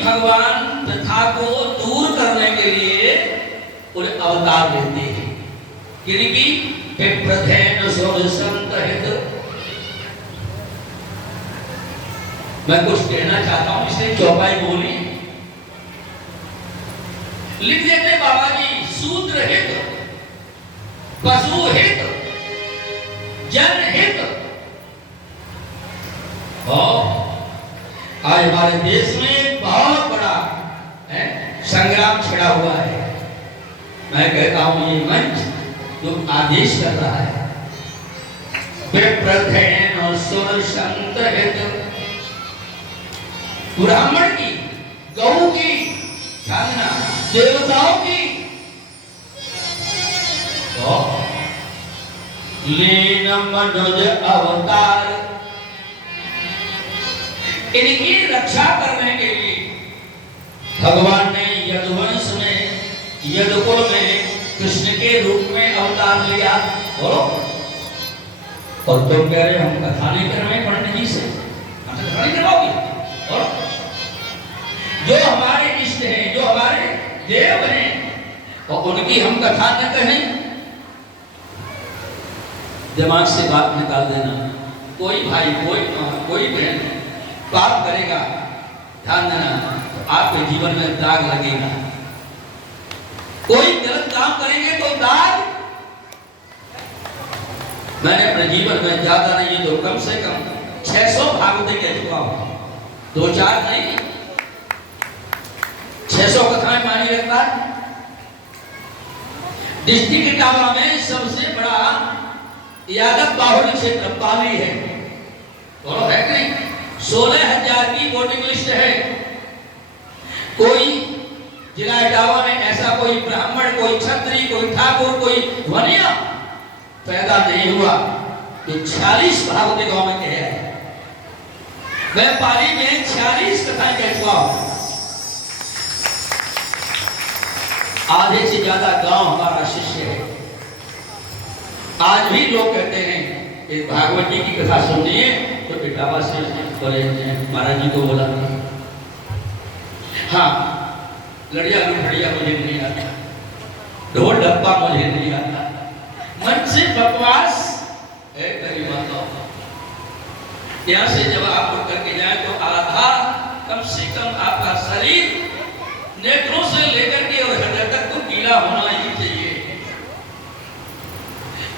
भगवान प्रथा को दूर करने के लिए उन्हें अवतार लेते हैं। मैं कुछ कहना चाहता हूं, इसलिए चौपाई बोली लिख देते बाबा जी। सूत्र हित, पशु हित, जन हित। और आज हमारे देश में बहुत बड़ा संग्राम छिड़ा हुआ है। मैं कहता हूं ये मंच जो आदेश कर रहा है, विप्रथेन और सुर संत हित, ब्राह्मण की, गौ की, देवताओं की लीन मनुज अवतार, इनकी रक्षा करने के लिए भगवान ने यदुवंश में, यदुकुल में कृष्ण के रूप में अवतार लिया। बोलो। और तुम कह रहे हम कथा नहीं कर रहे पंडित जी से, कथा नहीं करवाओगे? बोलो। जो हमारे इष्ट हैं, जो हमारे देव हैं, और उनकी हम कथा न कहें? दिमाग से बात निकाल देना। कोई भाई, कोई मां, कोई बहन पाप करेगा, ध्यान देना, तो आपके जीवन में दाग लगेगा। कोई गलत काम करेंगे तो दाग। मैंने अपने जीवन में ज्यादा नहीं तो कम से कम 600 भागवत कह चुका हूं, 2-4 नहीं, 600 कथाएं मानी रखता है। डिस्ट्रिक्ट इटावा में सबसे बड़ा यादव बाहुल्य क्षेत्र पाली है। बोलो है कि नहीं? 16,000 की वोटिंग लिस्ट है। कोई जिला इटावा में ऐसा कोई ब्राह्मण, कोई क्षत्रिय, कोई ठाकुर, कोई वनिया पैदा नहीं हुआ कि 46 भागवत गांव में कहे। मैं पाली में 46 कथाएं कह चुका हूं। आधे से ज्यादा गांव हमारा शिष्य है। आज भी लोग कहते हैं कि भागवत जी की कथा सुननी है तो इटावा से बोले महाराज जी को बोला। हाँ, लड़िया लुढ़िया मुझे नहीं आता, ढोल डब्बा मुझे नहीं आता, मन से बकवास है करी बात। यहाँ से जब आप उठ करके जाए तो आधा कम से कम आपका शरीर नेत्रों से लेकर के और हृदय तक तो गीला होना ही चाहिए।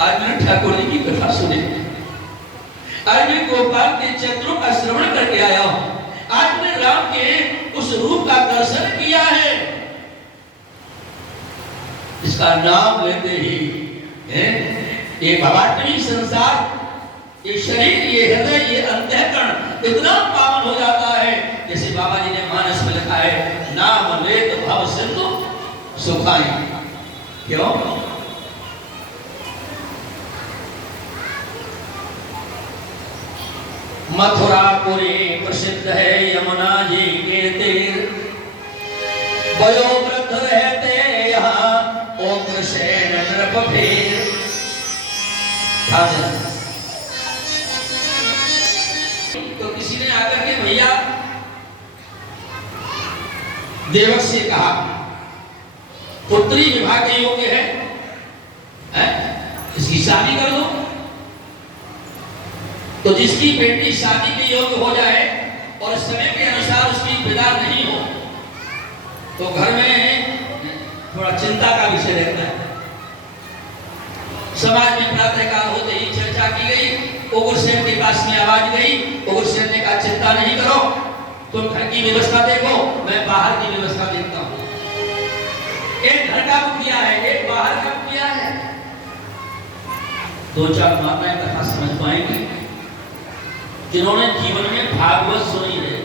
आज मैंने ठाकुर जी की कथा सुनी, आज मैं गोपाल के चरित्रों का श्रवण करके आया हूं। आज मैं राम के उस रूप का दर्शन किया है, इसका नाम लेते ही ये भवाटवी संसार, ये शरीर, ये हृदय, ये अंतःकरण इतना पावन हो जाता है। जैसे बाबा जी ने मानस में लिखा है, नाम लेत भव सिंधु सुखाई। क्यों? मथुरापुरी प्रसिद्ध है यमुना जी के तीर, वयोवृद्ध रहते यहाँ उग्रसेन नृपभीर। तो किसी ने आकर के भैया देवक से कहा पुत्री विवाह के योग्य है, इसकी शादी कर दो। तो जिसकी बेटी शादी के योग्य हो जाए और समय के अनुसार उसकी विदा नहीं हो तो घर में थोड़ा चिंता का विषय रहता है। समाज में प्रातःकाल होते ही चर्चा की गई, उग्रसेन के पास में आवाज गई। उग्रसेन ने कहा चिंता नहीं करो, तुम घर की व्यवस्था देखो, मैं बाहर की व्यवस्था देखता हूं। एक घर का मुखिया है, एक बाहर का मुखिया है। 2-4 माताएं कथा समझ पाएंगे जिन्होंने जीवन में भागवत सुनी है।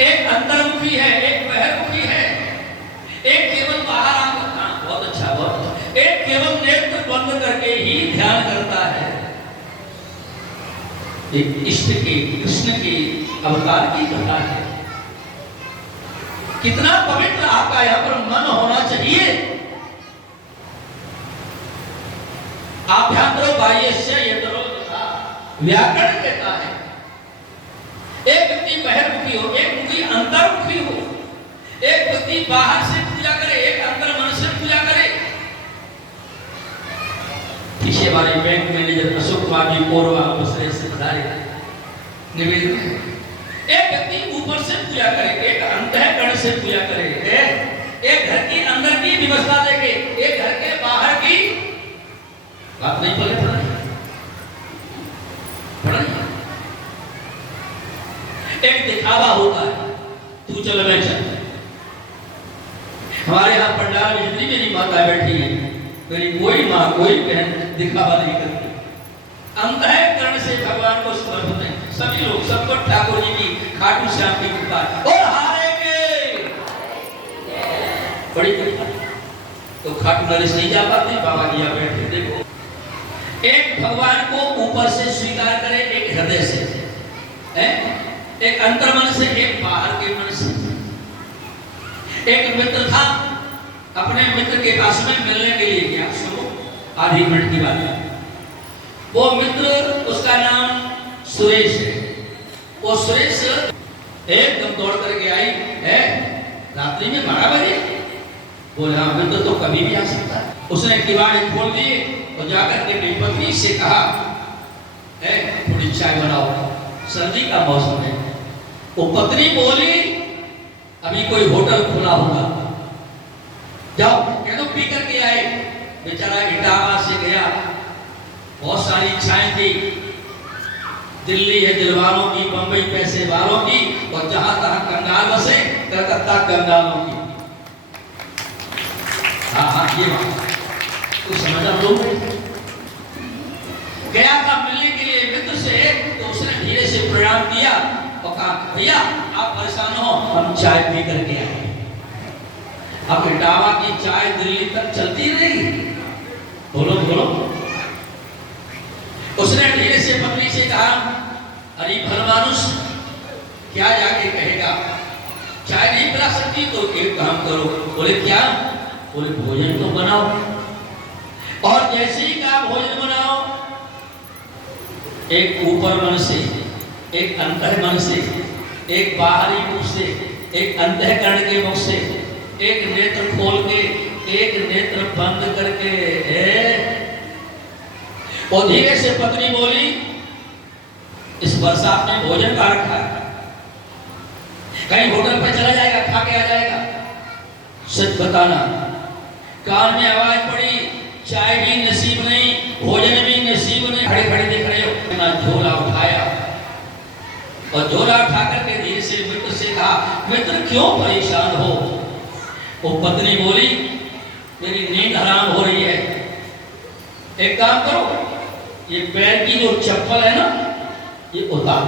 एक अंतर्मुखी है, एक बहिर्मुखी है, एक केवल बाहर आकर, बहुत अच्छा, बहुत अच्छा, एक केवल नेत्र बंद करके ही ध्यान करता है। एक इष्ट के, कृष्ण के अवतार की कथा है। कितना पवित्र आपका यहां पर मन होना चाहिए। आभ्यंतरो बाह्यस्य यतरो तथा व्याकरण कहता है एक व्यक्ति बहिर्मुखी हो, एक मुखी अंतर्मुखी हो, एक व्यक्ति बाहर से पूजा करे, एक अंतर मन से पूजा करे। पीछे वाले बैंक मैनेजर अशोक कुमार जी कोरवा दूसरे से पधारे निवेदन है, एक व्यक्ति ऊपर से पूजा करे, एक अंतःकरण से पूजा करे, एक घर की अंदर की व्यवस्था देखे, एक घर के बाहर की बात नहीं पड़े पड़ा एक दिखावा होता है, तू चल मैं चल। हमारे यहाँ पंडाल में जितनी मेरी माता बैठी है, मेरी कोई माँ कोई बहन दिखावा नहीं करती, अंतःकरण से भगवान को समर्पित है। सभी लोग, सबको ठाकुर जी की, खाटू श्याम की कृपा और हारेंगे बड़ी कृपा। तो खाटू नरेश नहीं जा पाते, बाबा जी बैठे। देखो, एक भगवान को ऊपर से स्वीकार करे, एक हृदय से है, एक अंतर्मन से, एक बाहर के मन से। एक मित्र था, अपने मित्र के पास में मिलने के लिए गया, सुनो आधी मिनट की बात है। वो मित्र, उसका नाम सुरेश है। वो सुरेश एकदम दौड़ करके आई है, रात्रि में 12 बजे। बोले हाँ, मित्र तो कभी भी आ सकता है। उसने किवाड़ खोल दिए और जाकर के अपनी पत्नी से कहा, थोड़ी चाय बनाओ, सर्दी का मौसम है। वो पत्नी बोली, अभी कोई होटल खुला होगा, जाओ कह दो पी करके आए। बेचारा इटावा से गया, बहुत सारी इच्छाएं थी, दिल्ली है दिल वालों की, बंबई पैसे वालों की, और जहां तहां कंगाल बसे, कलकत्ता कंगालों की। हाँ ये बात तो समझा लोग। गया था मिलने के लिए मित्र से, तो उसने धीरे से प्रणाम किया और कहा, भैया आप परेशान हो, हम चाय पी करके आए। अब इटावा की चाय दिल्ली तक चलती रहेगी, बोलो बोलो। उसने धीरे से पत्नी से कहा, अरे भलमानुष क्या जाके कहेगा, चाय नहीं पिला सकती तो एक काम करो। बोले क्या? बोले भोजन तो बनाओ। और जैसे ही कहा भोजन बनाओ, एक ऊपर मन से, एक अंतर मन से, एक बाहरी मुख से, एक अंतःकरण के मुख से, एक नेत्र खोल के, एक नेत्र बंद करके, और धीरे से पत्नी बोली, इस बरसात में भोजन का रखा है, कहीं होटल पे चला जाएगा, खा के आ जाएगा। सच बताना। कान में आवाज पड़ी, चाय भी नसीब नहीं, भोजन भी नसीब नहीं। खड़े खड़े देख रहे हो ना, झोला उठाया और झोला उठा करके धीरे से मित्र से कहा, मित्र क्यों परेशान हो? वो पत्नी बोली, मेरी नींद हराम हो रही है, एक काम करो, ये पैर की जो चप्पल है ना, ये उतार,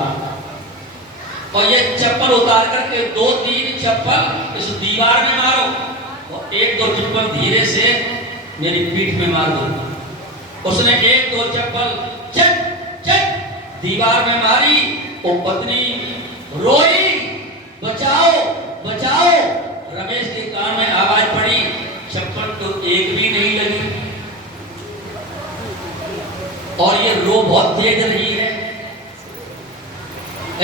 और ये चप्पल उतार करके 2-3 चप्पल इस दीवार में मारो, और 1-2 चप्पल धीरे से मेरी पीठ में मार दो। उसने 1-2 चप्पल चट चट दीवार में मारी। वो पत्नी रोई, बचाओ बचाओ। रमेश के कान में आवाज पड़ी, चप्पल तो एक भी नहीं लगी, और ये रो बहुत तेज रही है।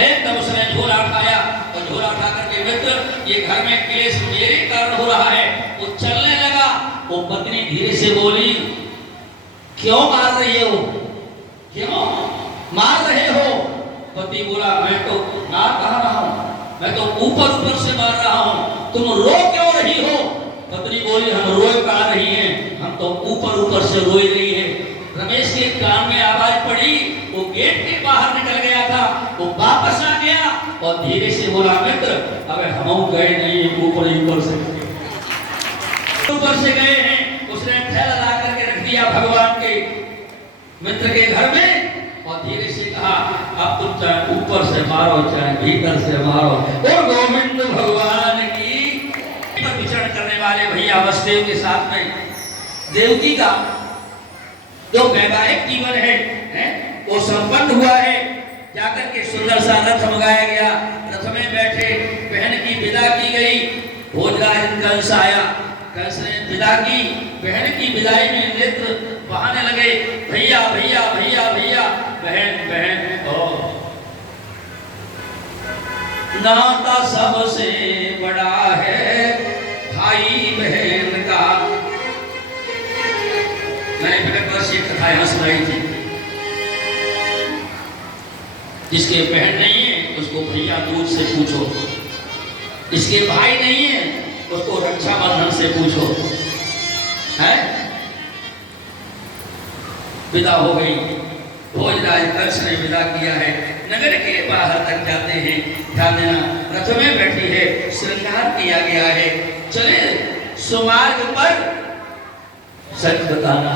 एकदम उसने झोला उठाया, और झोला उठा करके, मित्र ये घर में क्लेश मेरे कारण हो रहा है, वो चलने लगा। वो पत्नी धीरे से बोली, क्यों मार रही हो, क्यों मार रहे हो? पति बोला, मैं तो ना कह रहा हूं, मैं तो ऊपर ऊपर से मार रहा हूं, तुम रो क्यों रही हो? पत्नी बोली, हम रोए कहा रही हैं, हम तो ऊपर ऊपर से रोई रही है। रमेश के कान में आवाज पड़ी, वो गेट के बाहर निकल गया था, वो वापस आ गया और धीरे से बोला, मित्र अबे हम गए नहीं, ऊपर ऊपर से गए हैं। उसने थैला ला करके रख दिया भगवान के मित्र के घर में, और धीरे से कहा, अब तुम चाहे ऊपर से मारो चाहे भीतर से मारो, और 2 मिनट कन्हैया वसुदेव के साथ में देवकी का जो वैवाहिक जीवन है वो संपन्न हुआ है। जाकर के सुंदर सा रथ मंगाया गया, रथ में बैठे, बहन की विदा की गई। भोजराज कंस आया, कंस ने विदा की, बहन की विदाई में नेत्र बहाने लगे, भैया भैया भैया भैया, बहन बहन। ओ नाता सबसे बड़ा है भाई बहन का। मैंने बस ये कथा यहाँ सुनाई थी। जिसके बहन नहीं है उसको भैया दूध से पूछो, जिसके भाई नहीं है उसको रक्षाबंधन से पूछो। है विदा हो गई, भोजराज कंस ने विदा किया है, नगर के बाहर तक जाते हैं। ध्यान देना, रथ में बैठी है, श्रृंगार किया गया है। चले सुमार्ग पर, सच बताना